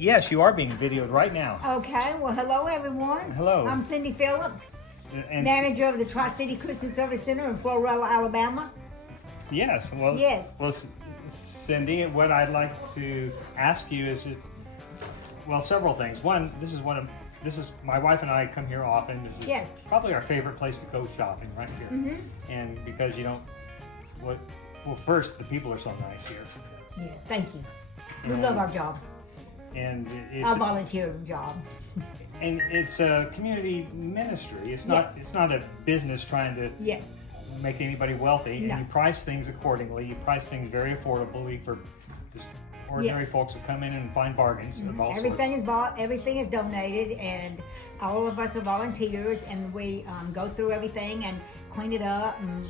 Yes, you are being videoed right now. Okay, well, hello everyone. Hello. I'm Cindy Phillips, And manager of the Tri-City Christian Service Center in Florala, Alabama. yes, well, Yes. well, Cindy, what I'd like to ask you is, well, several things. One, this is my wife and I come here often. This is Yes. probably our favorite place to go shopping right here. Mm-hmm. And because you don't, well, first the people are so nice here, Yeah, thank you. We And- love our job, and our it's volunteer job. and it's a community ministry. It's not Yes. it's not a business trying to Yes, make anybody wealthy, No. and you price things accordingly. You price things very affordably for just ordinary Yes. folks that come in and find bargains of all everything sorts. everything is donated, and all of us are volunteers, and we go through everything and clean it up and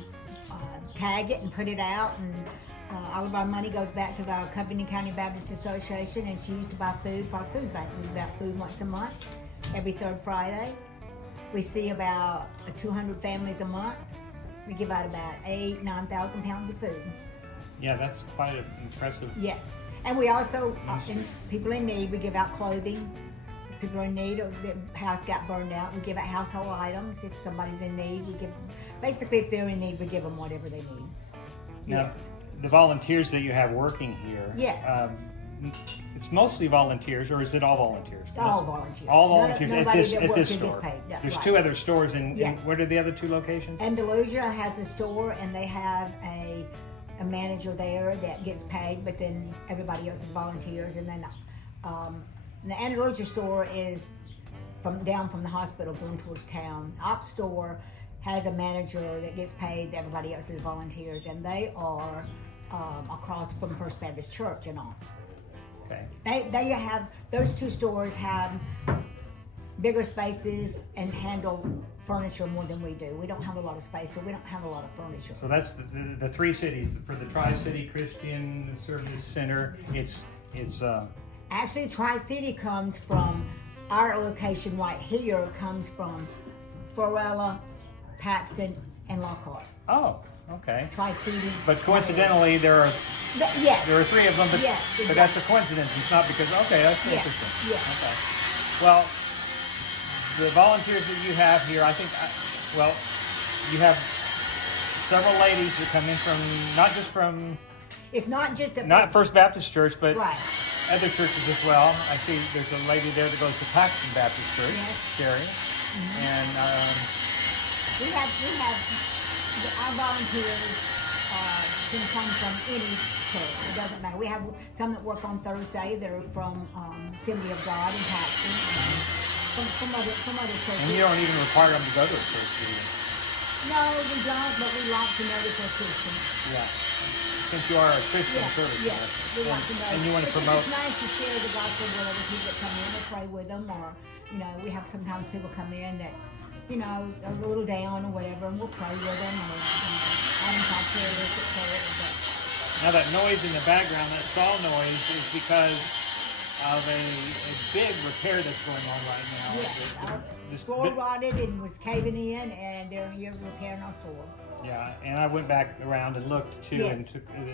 tag it and put it out, and all of our money goes back to the Covington County Baptist Association, and she used to buy food for our food bank. We buy food once a month, every third Friday. We see about 200 families a month. We give out about 9,000 pounds of food. Yeah, that's quite an impressive. Yes, and we also, people in need, we give out clothing. If people are in need, or their house got burned out, we give out household items. If somebody's in need, we give, basically if they're in need, we give them whatever they need. Now, Yes. the volunteers that you have working here. Yes. It's mostly volunteers, or is it all volunteers? All volunteers. All volunteers Nobody at this that at works this here gets store. paid. That's There's right. 2 other stores, and Yes. what are the other 2 locations? Andalusia has a store, and they have a manager there that gets paid, but then everybody else is volunteers. And then the Andalusia store is down from the hospital going towards town. Op store has a manager that gets paid. Everybody else is volunteers, and they are across from First Baptist Church and all. Okay. They have, those 2 stores have bigger spaces and handle furniture more than we do. We don't have a lot of space, so we don't have a lot of furniture. So that's the 3 cities for the Tri-City Christian Service Center. It's Actually, Tri-City comes from, our location right here comes from Florala, Paxton, and Lockhart. oh, okay. Tri-City. But coincidentally, there are Yes. 3 of them. But, Yes, but that's a coincidence. It's not because that's Yes, interesting. yes. Okay. Well, the volunteers that you have here, I think, you have several ladies that come in from It's not just a... not First Baptist Church, but Right. other churches as well. I see there's a lady there that goes to Paxton Baptist Church, Yes. Sherry, and We have our volunteers can come from any church. It doesn't matter. We have some that work on Thursday that are from Assembly of God in Paxton, and some other churches. and you don't even require them to go to a church, do you? No, we don't, but we like to know that they're Christians. Yeah. Since you are a Christian service, Yes, we like to know. and you want to It's promote. nice to share the gospel with other people that come in and pray with them, or we have sometimes people come in that are a little down or whatever, and we'll pray with them, or have them talk to us, etc. Now that noise in the background, that saw noise, is because of a big repair that's going on right now. Yes, our This floor bit- rotted and was caving in, and they're here repairing our floor. Yeah, and I went back around and looked too, Yes. and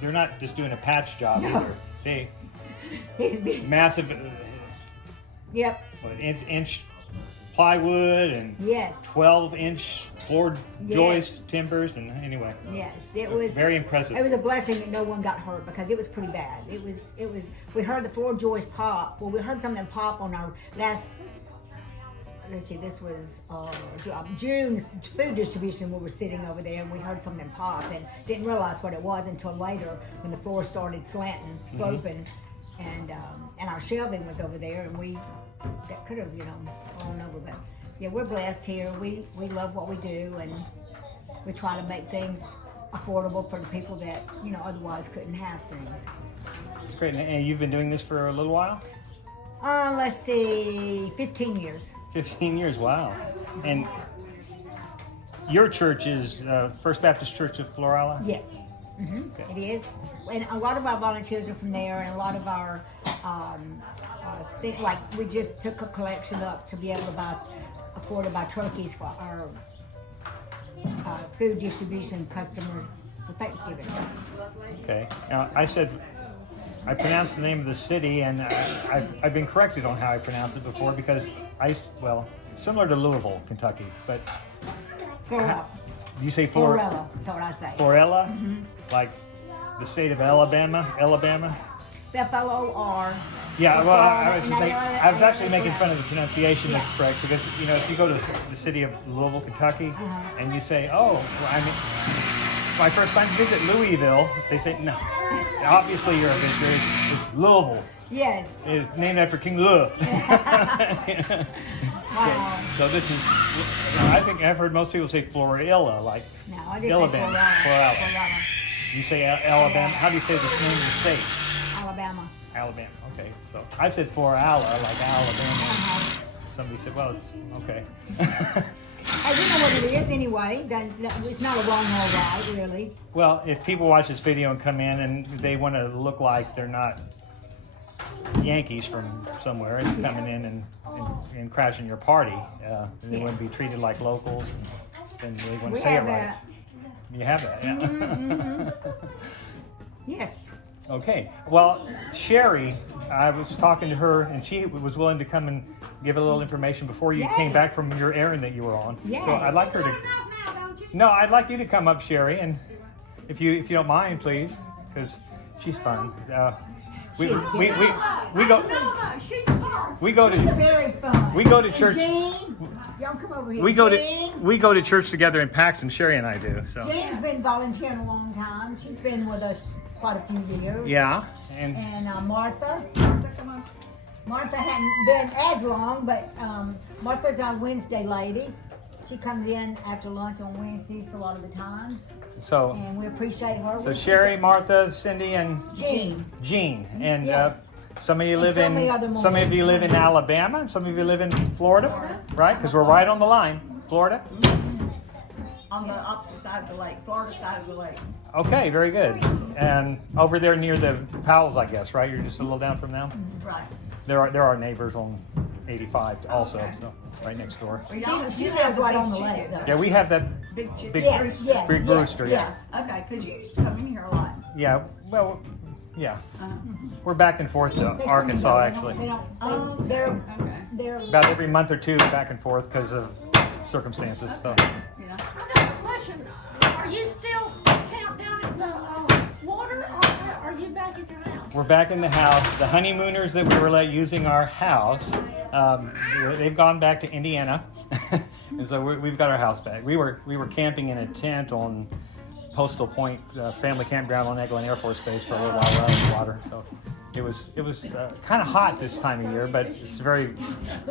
they're not just doing a patch job No. either. They massive, Yep. inch plywood and Yes. 12-inch floor Yes. joist timbers, and anyway, Yes. It was very impressive. It was a blessing that no one got hurt, because it was pretty bad. It was. We heard the floor joist pop. Well, we heard something pop on our last. Let's see. This was June's food distribution. We were sitting over there, and we heard something pop, and didn't realize what it was until later when the floor started slanting, sloping, and our shelving was over there, and that could have fallen over. But yeah, we're blessed here. We love what we do, and we try to make things affordable for the people that otherwise couldn't have things. It's great. And you've been doing this for a little while? Let's see, 15 years. 15 years, wow. And your church is First Baptist Church of Florala? Yes, It is. And a lot of our volunteers are from there, and a lot of our things, like we just took a collection up to be able to afford to buy turkeys for our food distribution customers for Thanksgiving. Okay. Now, I said I pronounced the name of the city, and I've been corrected on how I pronounced it before because well, it's similar to Louisville, Kentucky, but Florala. do you say Florala. That's what I say. Florala? Like the state of Alabama? F-O-O-R. Yeah, well, I was actually making fun of the pronunciation that's correct because, you know, if you go to the city of Louisville, Kentucky, and you say, oh, well, I mean, my first time to visit Louisville, they say, no, obviously you're a visitor, it's Louisville. Yes. It's named after King Louis. Wow. So this is, I think I've heard most people say Florala, like No, I just Alabama. say Florala. You say Alabama. How do you say the name of the state? Alabama. Alabama. Okay. So I said Florala, like Alabama. Somebody said, well, it's okay. Hey, you know what it is anyway. It's not a wrong or right, really. Well, if people watch this video and come in and they want to look like they're not Yankees from somewhere and coming in and crashing your party, and they wouldn't be treated like locals, and they want to say it right. You have that, yeah. Yes. Okay. Well, Sherry, I was talking to her, and she was willing to come and give a little information before you came back from your errand that you were on. Yay. So I'd like her to. No, I'd like you to come up, Sherry, and if you don't mind, please, because she's fun. We go to Very fun. we go to church. Jane, y'all come over here. We go to church together in Paxton. Sherry and I do. So. Jane's been volunteering a long time. She's been with us quite a few years. Yeah, and Martha. Martha hadn't been as long, but Martha's our Wednesday lady. She comes in after lunch on Wednesdays a lot of the times, so and we appreciate her. So Sherry, Martha, Cindy, and Jean, and yes. some of you live some of you live in Alabama, and some of you live in Florida, right? Because we're right on the line, Florida. On the opposite side of the lake, Florida side of the lake. Okay, very good. And over there near the Powells, I guess, right? You're just a little down from them. Right. There are neighbors on 85 also, so right next door. She lives right on the lake, though. Yeah, we have that Big chicken. big Yes, big rooster. Yeah. Okay, because you used to come in here a lot. Yeah. Well, yeah. We're back and forth to Arkansas actually. They're About every month or two, back and forth because of circumstances. So. Yeah. I got a question. Are you still camped down at the water, or are you back at your house? We're back in the house. The honeymooners that we were using our house, they've gone back to Indiana, and so we've got our house back. We were camping in a tent on Postal Point Family Campground on Eglin Air Force Base for a little while out on the water. So it was kind of hot this time of year, but it's very.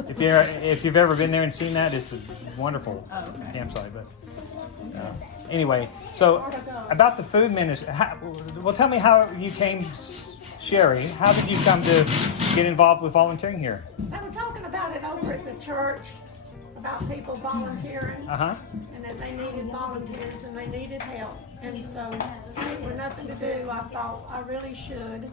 If you've ever been there and seen that, it's a wonderful campsite. But anyway, so about the food ministry. Well, tell me how you came, Sherry. How did you come to get involved with volunteering here? They were talking about it over at the church, about people volunteering, Uh-huh. and that they needed volunteers and they needed help. And so, with nothing to do, I thought I really should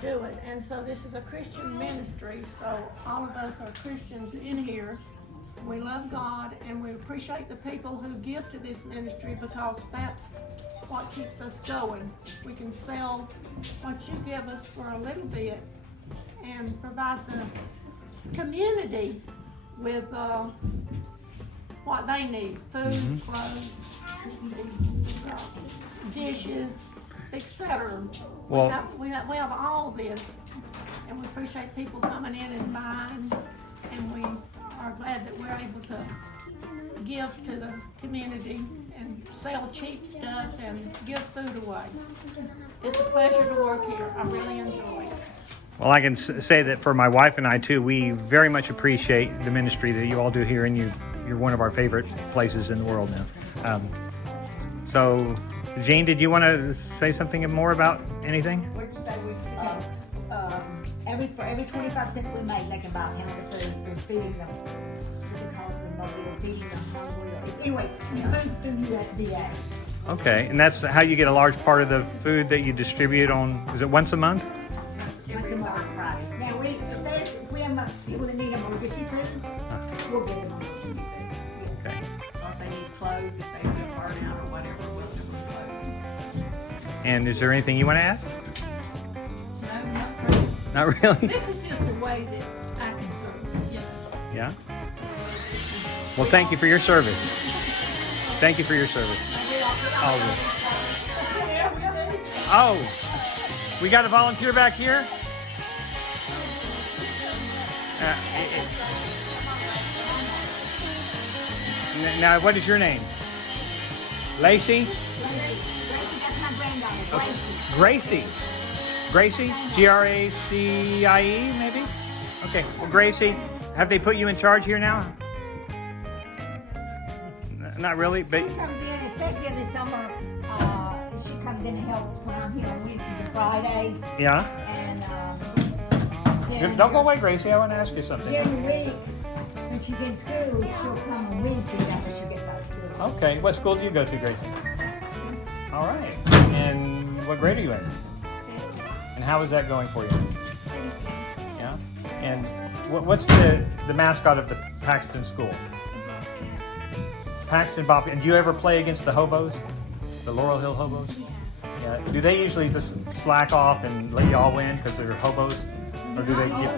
do it. And so this is a Christian ministry, so all of us are Christians in here. We love God and we appreciate the people who give to this ministry because that's what keeps us going. We can sell what you give us for a little bit and provide the community with what they need: food, clothes, dishes, etc. Well, we have all this, and we appreciate people coming in and buying, and we are glad that we're able to give to the community and sell cheap stuff and give food away. It's a pleasure to work here. I really enjoy it. Well, I can say that for my wife and I too, we very much appreciate the ministry that you all do here, and you're one of our favorite places in the world now. So, Jane, did you want to say something more about anything? What did you say? for every 25 cents we make, they can buy a pound of food for feeding them. What's it called? Feeding them hungry. Anyways, food through USDA. Okay, and that's how you get a large part of the food that you distribute on, is it once a month? Every third Friday. Now, if we have people that need emergency food, we'll give them emergency food. Okay. Or if they need clothes, if they've been burned out or whatever, we'll give them clothes. And is there anything you want to add? No, Not really? This is just the way that I can serve, yeah. Yeah? Well, thank you for your service. Thank you for your service. Oh, we got a volunteer back here? Now, what is your name? Lacey? That's my granddaughter, Gracie. Gracie? Gracie? Gracie, maybe? Okay. Well, Gracie, have they put you in charge here now? Not really, but She comes in, especially in the summer, she comes in and helps when I'm here on Wednesdays and Fridays. yeah. And Don't go away, Gracie. I want to ask you something. during the week, when she's in school, she'll come on Wednesdays after she gets out of school. Okay. What school do you go to, Gracie? All right. And what grade are you in? And how is that going for you? Yeah. And what's the mascot of the Paxton school? Paxton Bobcat. And do you ever play against the hobos? The Laurel Hill hobos? Yeah. Do they usually just slack off and let y'all win because they're hobos? Or do they get...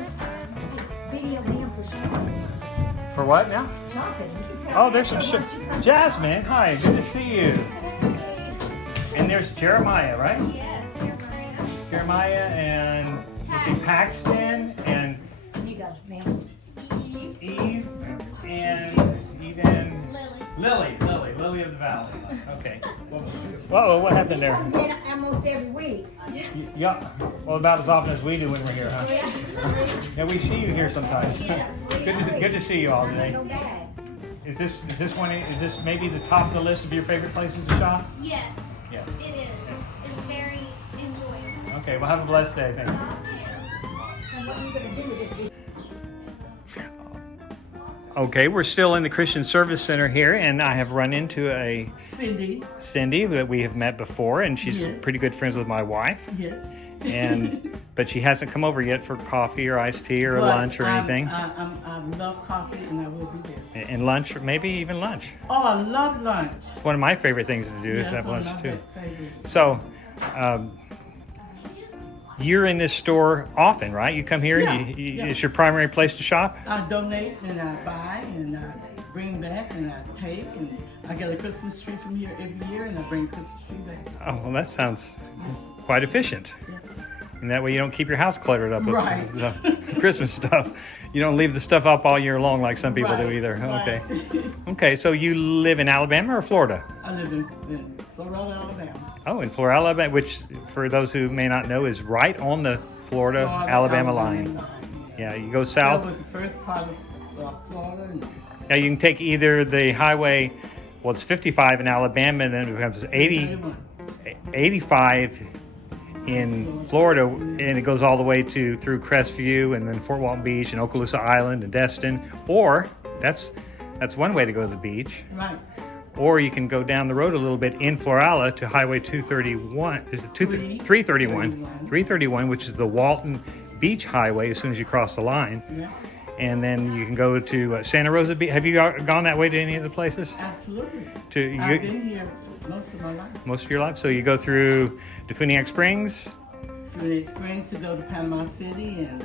Video them for shopping. For what now? Shopping. You can tell Oh, there's some Jasmine, hi, good to see you. And there's Jeremiah, right? Yes, Jeremiah. Jeremiah and let's see, Paxton and You go, ma'am. Eve and even Lily. Lily of the Valley. Okay. Whoa, what happened there? Comes in almost every week. Yeah. Well, about as often as we do when we're here, huh? Yeah, we see you here sometimes. Yes. Good to see you all today. No bags. Is this maybe the top of the list of your favorite places to shop? Yes, Yeah. it is. It's very enjoyable. Okay, well have a blessed day. Thanks. And what are you gonna do with this? Okay, we're still in the Christian Service Center here, and I have run into a Cindy, that we have met before, and she's Yes. pretty good friends with my wife. yes. But she hasn't come over yet for coffee or iced tea or But lunch or anything. I love coffee and I will be there. And lunch, or maybe even lunch. Oh, I love lunch. It's one of my favorite things to do is Yes, have one lunch of my too. favorites. So, you're in this store often, right? You come here. Yeah, Yeah. yeah. It's your primary place to shop. I donate and I buy and I bring back and I take and I get a Christmas tree from here every year and I bring a Christmas tree back. Oh, well, that sounds quite efficient. Yeah. And that way you don't keep your house cluttered up with Right. Christmas stuff. You don't leave the stuff up all year long like some people do Right, either. right. Okay. Okay, so you live in Alabama or Florida? I live in Florala, Alabama. Oh, in Florala, Alabama, which for those who may not know is right on the Florida-Alabama line. Yeah, you go That south. was the first part of Florida. And Yeah, you can take either the highway, well, it's 55 in Alabama, and then it becomes 85 in Florida, and it goes all the way to through Crestview and then Fort Walton Beach and Okaloosa Island and Destin. Or that's one way to go to the beach. right. Or you can go down the road a little bit in Florala to Highway 231. Is it 331? 331, which is the Walton Beach Highway as soon as you cross the line. Yeah, And then you can go to Santa Rosa Beach. Have you gone that way to any of the places? absolutely. You, I've been here most of my life. most of your life? So you go through Defuniak Springs. Through the experience to go to Panama City and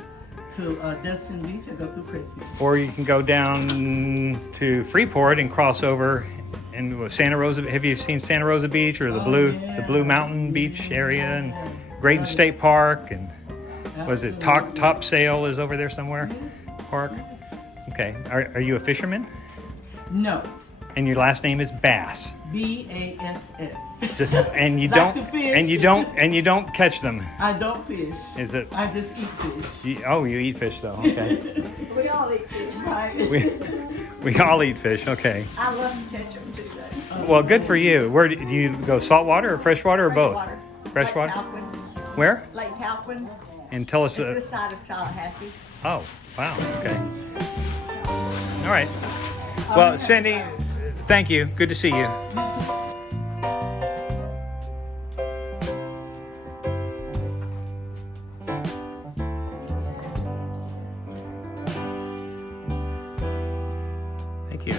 to Destin Beach, I go through Christmas. Or you can go down to Freeport and cross over and Santa Rosa. Have you seen Santa Rosa Beach or the Blue Mountain Beach area and Grayton State Park and was it Top Sail is over there somewhere? Park. Okay. Are you a fisherman? No, And your last name is Bass. BASS. Just and you Like don't the fish. and you don't catch them. I don't fish. Is it? I just eat fish. You eat fish though. Okay. We all eat fish, right? we all eat fish. Okay. I love to catch them too, though. Well, good for you. Where do you go? Saltwater or freshwater or both? Freshwater. Freshwater. Lake Halquin. Where? Lake Halquin. And tell us. It's this side of Tallahassee. Oh, wow. Okay. All right. Well, Cindy, thank you. Good to see you. Thank you.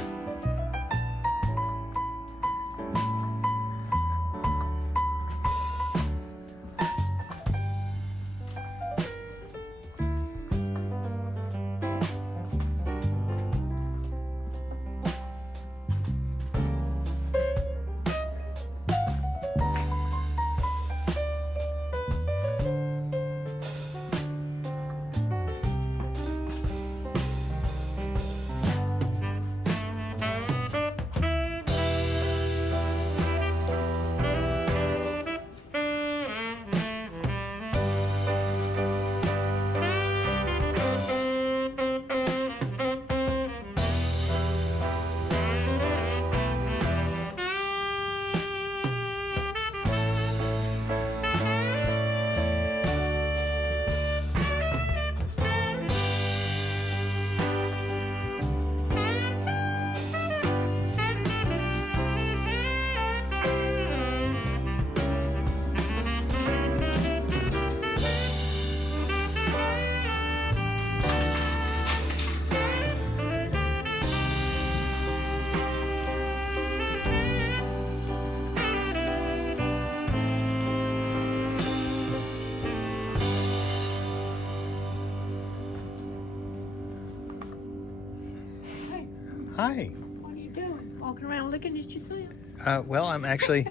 Hi. What are you doing? Walking around looking at yourself? Well, I'm actually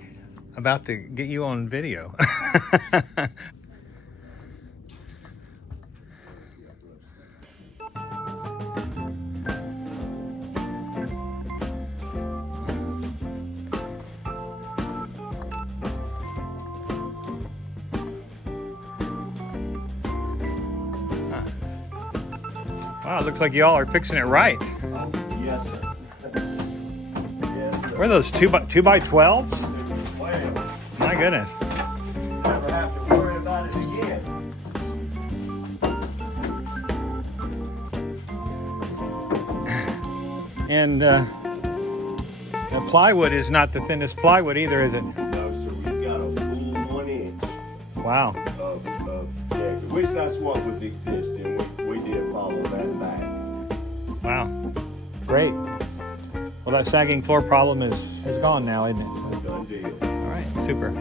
about to get you on video. Wow, it looks like y'all are fixing it right. Oh, yes, sir. Yes, sir. What are those 2x12s? Well, My goodness. never have to worry about it again. And the plywood is not the thinnest plywood either, is it? No, sir, we've got a full 1 inch Wow. of deck, which that's what was existing. We did follow that back. Wow. Great. Well, that sagging floor problem is gone now, isn't it? Done deal. All right, super.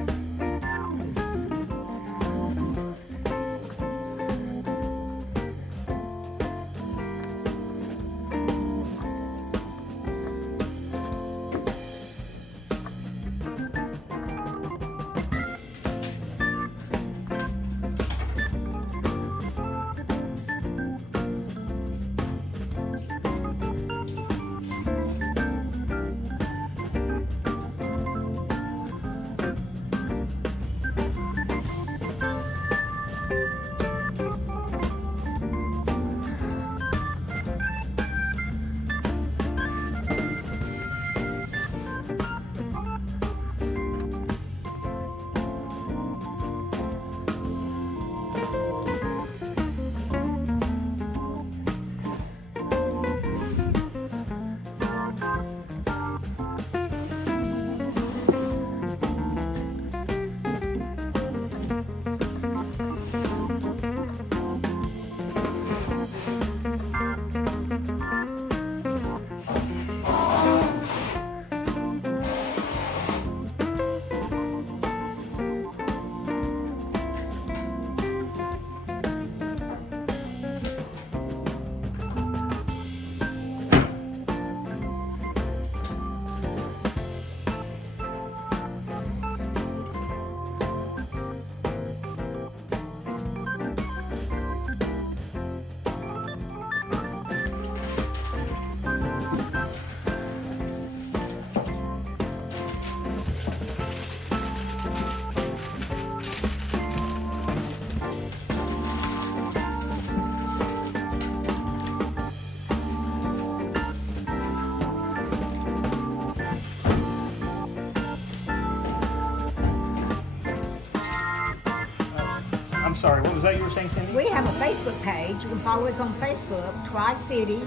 I'm sorry, what was that you were saying, Cindy? We have a Facebook page. You can follow us on Facebook, Tri-City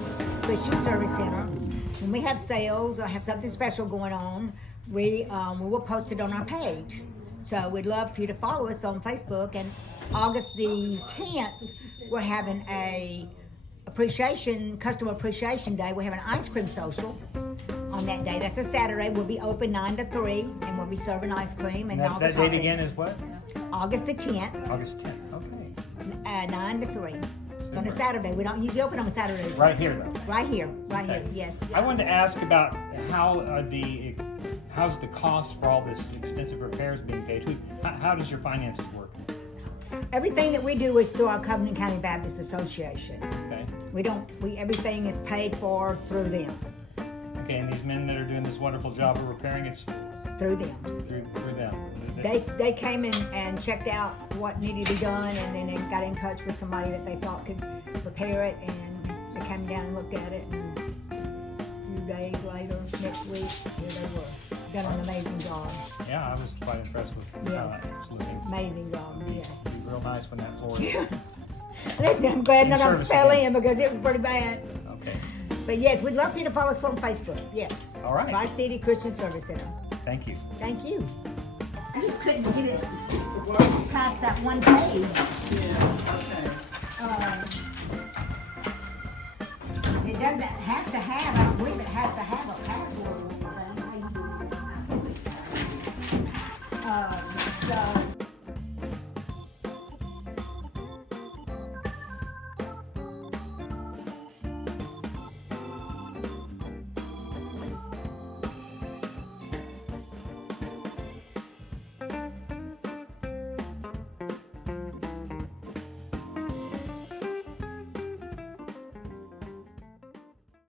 Christian Service Center. When we have sales or have something special going on, we will post it on our page. So we'd love for you to follow us on Facebook. And August the 10th, we're having a customer appreciation day. We're having an ice cream social on that day. That's a Saturday. We'll be open 9 to 3, and we'll be serving ice cream and all the that date toppings. again is what? August the 10th, August 10th, okay. 9 to 3. It's on a Saturday. We don't usually open on a Saturday. Right here, though. Right here, Okay. yes. I wanted to ask about how's the cost for all this extensive repairs being paid? How does your finances work? Everything that we do is through our Covenant County Baptist Association. Okay. Everything is paid for through them. Okay, and these men that are doing this wonderful job of repairing, it's Through them. through them. They came in and checked out what needed to be done, and then they got in touch with somebody that they thought could repair it, and they came down and looked at it, and a few days later, next week, here they were. Done an amazing job. Yeah, I was quite impressed with how Yes. it's looking. Amazing job, yes. It'd be real nice when that floor. Listen, I'm glad none of Service us fell again. in because it was pretty bad. Okay. But yes, we'd love for you to follow us on Facebook. Yes. All right. Tri-City Christian Service Center. Thank you. Thank you. I just couldn't get it Past that one page. Yeah, okay.